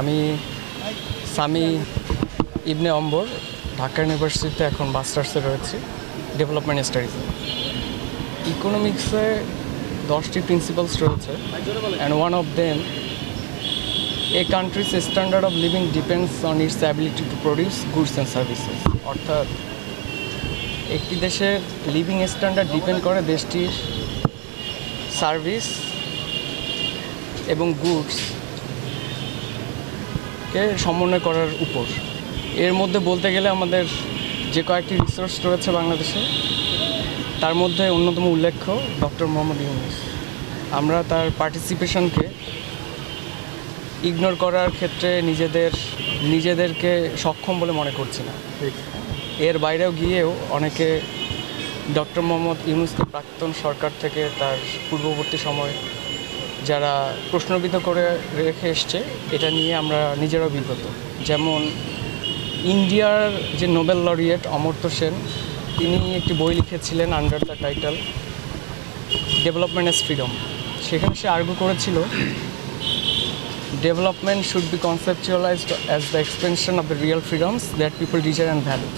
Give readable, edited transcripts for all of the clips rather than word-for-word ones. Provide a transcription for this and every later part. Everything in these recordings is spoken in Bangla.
আমি সামি ইবনে অম্বর ঢাকা ইউনিভার্সিটিতে এখন মাস্টার্সে রয়েছি ডেভেলপমেন্ট স্টাডিজে। ইকোনমিক্সে 10টি প্রিন্সিপালস রয়েছে and one of them A countries standard of living depends on it's ability to produce goods and services. অর্থাৎ একটি দেশের লিভিং স্ট্যান্ডার্ড ডিপেন্ড করে দেশটির সার্ভিস এবং গুডসকে সমন্বয় করার উপর। এর মধ্যে বলতে গেলে আমাদের যে কয়েকটি রিসোর্স রয়েছে বাংলাদেশে, তার মধ্যে অন্যতম উল্লেখ্য ডক্টর মোহাম্মদ ইউনূস। আমরা তার পার্টিসিপেশনকে ইগনোর করার ক্ষেত্রে নিজেদেরকে সক্ষম বলে মনে করছি না। এর বাইরেও গিয়েও অনেকে ডক্টর মোহাম্মদ ইউনূসকে প্রাক্তন সরকার থেকে তার পূর্ববর্তী সময় যারা প্রশ্নবিদ্ধ করে রেখে এসছে, এটা নিয়ে আমরা নিজেরাও বিব্রত। যেমন ইন্ডিয়ার যে নোবেল লরিয়েট অমর্ত্য সেন, তিনি একটি বই লিখেছিলেন under the title development as freedom. সেখানে সে আর্গু করেছিল development should be conceptualized as the expansion of the real freedoms that people desire and value.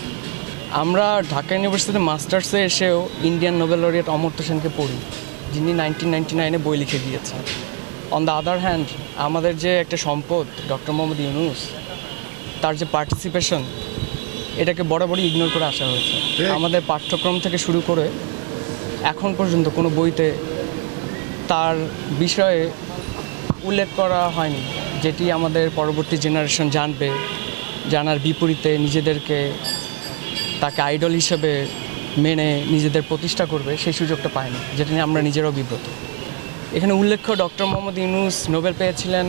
আমরা ঢাকা ইউনিভার্সিটিতে মাস্টার্সে এসেও ইন্ডিয়ান নোবেল লরিয়েট অমর্ত্য সেনকে পড়ি, যিনি 1999-এ বই লিখে দিয়েছেন। অন দ্য আদার হ্যান্ড আমাদের যে একটা সম্পদ ডক্টর মোহাম্মদ ইউনূস, তার যে পার্টিসিপেশন, এটাকে বরাবরই ইগনোর করে আসা হয়েছে। আমাদের পাঠ্যক্রম থেকে শুরু করে এখন পর্যন্ত কোনো বইতে তার বিষয়ে উল্লেখ করা হয়নি, যেটি আমাদের পরবর্তী জেনারেশন জানার বিপরীতে নিজেদেরকে তাকে আইডল হিসেবে মেনে নিজেদের প্রতিষ্ঠা করবে, সেই সুযোগটা পায়নি, যেটা নিয়ে আমরা নিজেরাও বিব্রত। এখানে উল্লেখ্য ডক্টর মোহাম্মদ ইউনূস নোবেল পেয়েছিলেন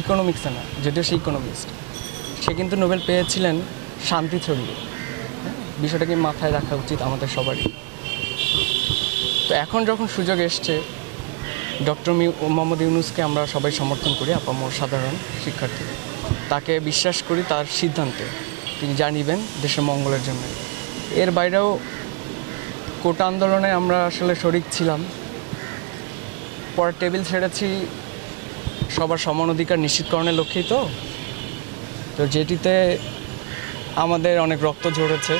ইকোনমিক্সে না, যদিও সে ইকোনমিস্ট। সে কিন্তু নোবেল পেয়েছিলেন শান্তি ছড়িয়ে। বিষয়টাকে মাথায় রাখা উচিত আমাদের সবারই। তো এখন যখন সুযোগ এসছে, ডক্টর মোহাম্মদ ইউনূসকে আমরা সবাই সমর্থন করি, আপামর সাধারণ শিক্ষার্থী। তাকে বিশ্বাস করি তার সিদ্ধান্তে, তিনি যা নেবেন দেশের মঙ্গলের জন্য। এর বাইরেও কোটা আন্দোলনে আমরা আসলে শরিক ছিলাম, পরে টেবিল ছেড়েছি সবার সমান অধিকার নিশ্চিতকরণের লক্ষ্যেই। তো যেটিতে আমাদের অনেক রক্ত ঝরেছে,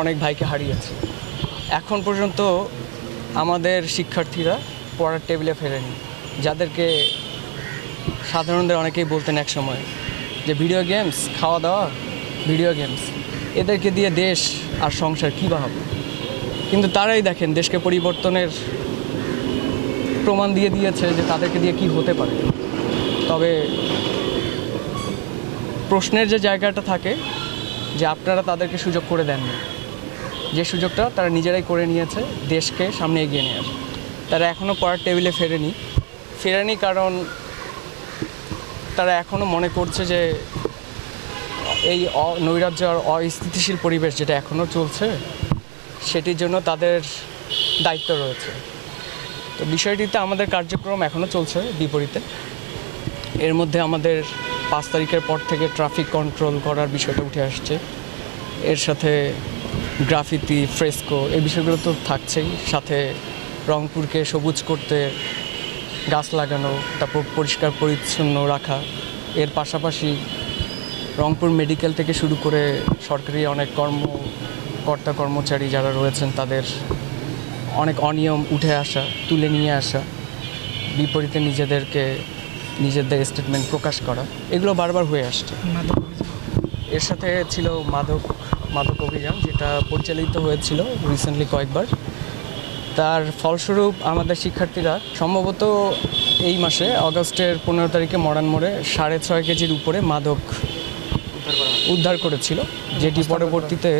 অনেক ভাইকে হারিয়েছি। এখন পর্যন্ত আমাদের শিক্ষার্থীরা পড়ার টেবিলে ফেরেনি, যাদেরকে সাধারণদের অনেকেই বলতেন এক সময় যে ভিডিও গেমস, খাওয়া দাওয়া, ভিডিও গেমস, এদেরকে দিয়ে দেশ আর সংসার কী বা হবে। কিন্তু তারাই দেখেন দেশকে পরিবর্তনের প্রমাণ দিয়ে দিয়েছে যে তাদেরকে দিয়ে কি হতে পারে। তবে প্রশ্নের যে জায়গাটা থাকে যে আপনারা তাদেরকে সুযোগ করে দেননি, যে সুযোগটা তারা নিজেরাই করে নিয়েছে দেশকে সামনে এগিয়ে নেওয়ার। তারা এখনও পড়ার টেবিলে ফেরেনি কারণ তারা এখনও মনে করছে যে এই নৈরাজ্য আর অস্থিতিশীল পরিবেশ যেটা এখনও চলছে, সেটির জন্য তাদের দায়িত্ব রয়েছে। তো বিষয়টিতে আমাদের কার্যক্রম এখনও চলছে বিপরীতে। এর মধ্যে আমাদের 5 তারিখের পর থেকে ট্রাফিক কন্ট্রোল করার বিষয়টা উঠে আসছে। এর সাথে গ্রাফিতি, ফ্রেস্কো, এই বিষয়গুলো তো থাকছেই। সাথে রংপুরকে সবুজ করতে গাছ লাগানো, তারপর পরিষ্কার পরিচ্ছন্ন রাখা। এর পাশাপাশি রংপুর মেডিকেল থেকে শুরু করে সরকারি অনেক কর্মচারী যারা রয়েছেন, তাদের অনেক অনিয়ম উঠে আসা, তুলে নিয়ে আসা, বিপরীতে নিজেদের স্টেটমেন্ট প্রকাশ করা, এগুলো বারবার হয়ে আসছে। এর সাথে ছিল মাদক অভিযান, যেটা পরিচালিত হয়েছিল রিসেন্টলি কয়েকবার। তার ফলস্বরূপ আমাদের শিক্ষার্থীরা সম্ভবত এই মাসে অগস্টের 15 তারিখে মরান মোড়ে 6.5 কেজির উপরে মাদক উদ্ধার করেছিল, যেটি পরবর্তীতে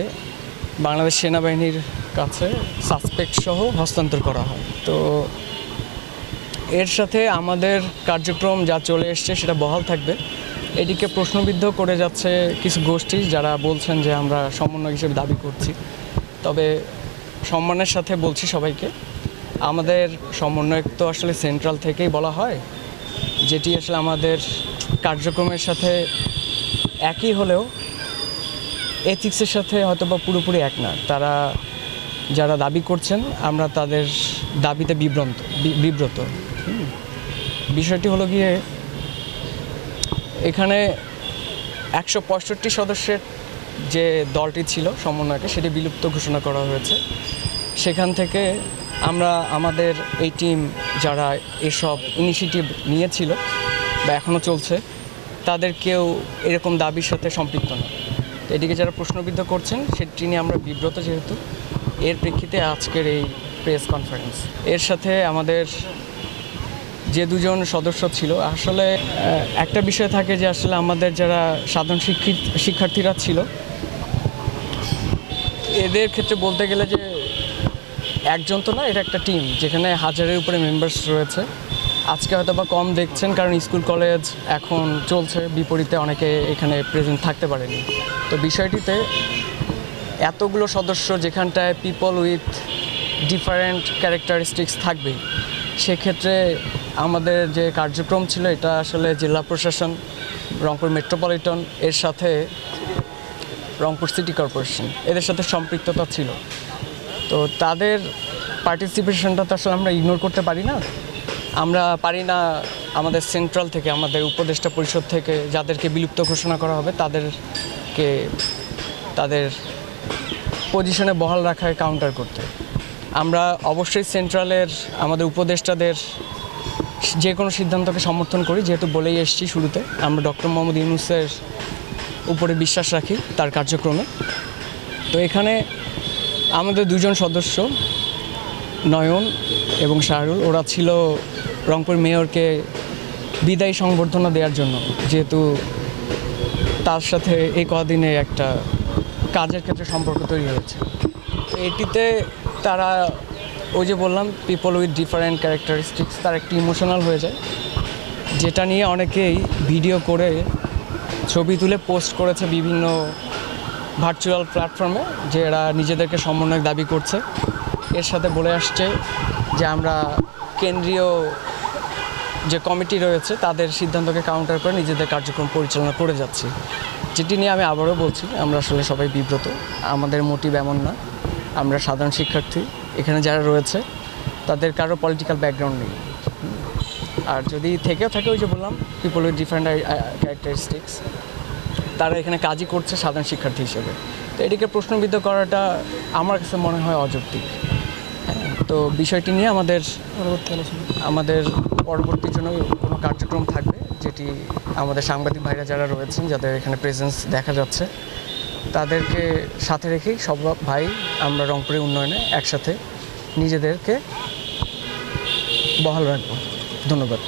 বাংলাদেশ সেনাবাহিনীর কাছে সাসপেক্ট সহ হস্তান্তর করা হয়। তো এর সাথে আমাদের কার্যক্রম যা চলে এসছে সেটা বহাল থাকবে। এটিকে প্রশ্নবিদ্ধ করে যাচ্ছে কিছু গোষ্ঠী, যারা বলছেন যে আমরা সমন্বয় হিসেবে দাবি করছি। তবে সম্মানের সাথে বলছি সবাইকে, আমাদের সমন্বয় তো আসলে সেন্ট্রাল থেকেই বলা হয়, যেটি আসলে আমাদের কার্যক্রমের সাথে একই হলেও এথিক্সের সাথে হয়তো বা পুরোপুরি এক না। তারা যারা দাবি করছেন, আমরা তাদের দাবিতে বিব্রত। বিষয়টি হলো গিয়ে এখানে 165 সদস্যের যে দলটি ছিল সমন্বয়কে, সেটি বিলুপ্ত ঘোষণা করা হয়েছে। সেখান থেকে আমরা আমাদের এই টিম যারা এসব ইনিশিয়েটিভ নিয়েছিল বা এখনও চলছে, তাদের কেউ এরকম দাবির সাথে সম্পৃক্ত না। এটিকে যারা প্রশ্নবিদ্ধ করছেন সেটি নিয়ে আমরা বিব্রত, যেহেতু এর প্রেক্ষিতে আজকের এই প্রেস কনফারেন্স। এর সাথে আমাদের যে দুজন সদস্য ছিল, আসলে একটা বিষয় থাকে যে আসলে আমাদের যারা সাধারণ শিক্ষার্থীরা ছিল, এদের ক্ষেত্রে বলতে গেলে যে একজন তো না, এটা একটা টিম যেখানে হাজারের উপরে মেম্বার্স রয়েছে। আজকে হয়তো বা কম দেখছেন কারণ স্কুল কলেজ এখন চলছে, বিপরীতে অনেকে এখানে প্রেজেন্ট থাকতে পারেনি। তো বিষয়টিতে এতগুলো সদস্য যেখানটায় পিপল উইথ ডিফারেন্ট ক্যারেক্টারিস্টিক্স থাকবে, সেক্ষেত্রে আমাদের যে কার্যক্রম ছিল এটা আসলে জেলা প্রশাসন, রংপুর মেট্রোপলিটন এর সাথে রংপুর সিটি কর্পোরেশন এদের সাথে সম্পৃক্ততা ছিল। তো তাদের পার্টিসিপেশনটা তো আসলে আমরা ইগনোর করতে পারি না। আমরা পারি না আমাদের সেন্ট্রাল থেকে, আমাদের উপদেষ্টা পরিষদ থেকে যাদেরকে বিলুপ্ত ঘোষণা করা হবে তাদেরকে তাদের পজিশনে বহাল রাখায় কাউন্টার করতে। আমরা অবশ্যই সেন্ট্রালের আমাদের উপদেষ্টাদের যে কোনো সিদ্ধান্তকে সমর্থন করি, যেহেতু বলেই এসেছি শুরুতে আমরা ডক্টর মোহাম্মদ ইউনূসের উপরে বিশ্বাস রাখি, তার কার্যক্রমে। তো এখানে আমাদের দুজন সদস্য নয়ন এবং শাহরুল, ওরা ছিল রংপুর মেয়রকে বিদায়ী সংবর্ধনা দেওয়ার জন্য, যেহেতু তার সাথে এই কদিনে একটা কাজের ক্ষেত্রে সম্পর্ক তৈরি হয়েছে। এটিতে তারা, ওই যে বললাম পিপল উইথ ডিফারেন্ট ক্যারেক্টারিস্টিক্স, তারা একটু ইমোশনাল হয়ে যায়, যেটা নিয়ে অনেকেই ভিডিও করে ছবি তুলে পোস্ট করেছে বিভিন্ন ভার্চুয়াল প্ল্যাটফর্মে, যে এরা নিজেদেরকে সমন্বয়ক দাবি করছে। এর সাথে বলে আসছে যে আমরা কেন্দ্রীয় যে কমিটি রয়েছে তাদের সিদ্ধান্তকে কাউন্টার করে নিজেদের কার্যক্রম পরিচালনা করে যাচ্ছি, যেটি নিয়ে আমি আবারও বলছি আমরা আসলে সবাই বিব্রত। আমাদের মোটিভ এমন না, আমরা সাধারণ শিক্ষার্থী, এখানে যারা রয়েছে তাদের কারো পলিটিক্যাল ব্যাকগ্রাউন্ড নেই। আর যদি থেকেও থাকে, ওই যে বললাম পিপল উইথ ডিফারেন্ট ক্যারেক্টারিস্টিক্স, তারা এখানে কাজই করছে সাধারণ শিক্ষার্থী হিসেবে। তো এটিকে প্রশ্নবিদ্ধ করাটা আমার কাছে মনে হয় অযৌক্তিক। তো বিষয়টি নিয়ে আমাদের পরবর্তীর জন্য কোনো কার্যক্রম থাকবে, যেটি আমাদের সাংবাদিক ভাইরা যারা রয়েছেন, যাদের এখানে প্রেজেন্স দেখা যাচ্ছে, তাদেরকে সাথে রেখেই সব ভাই আমরা রংপুরের উন্নয়নে একসাথে নিজেদেরকে বহাল রাখবো। ধন্যবাদ।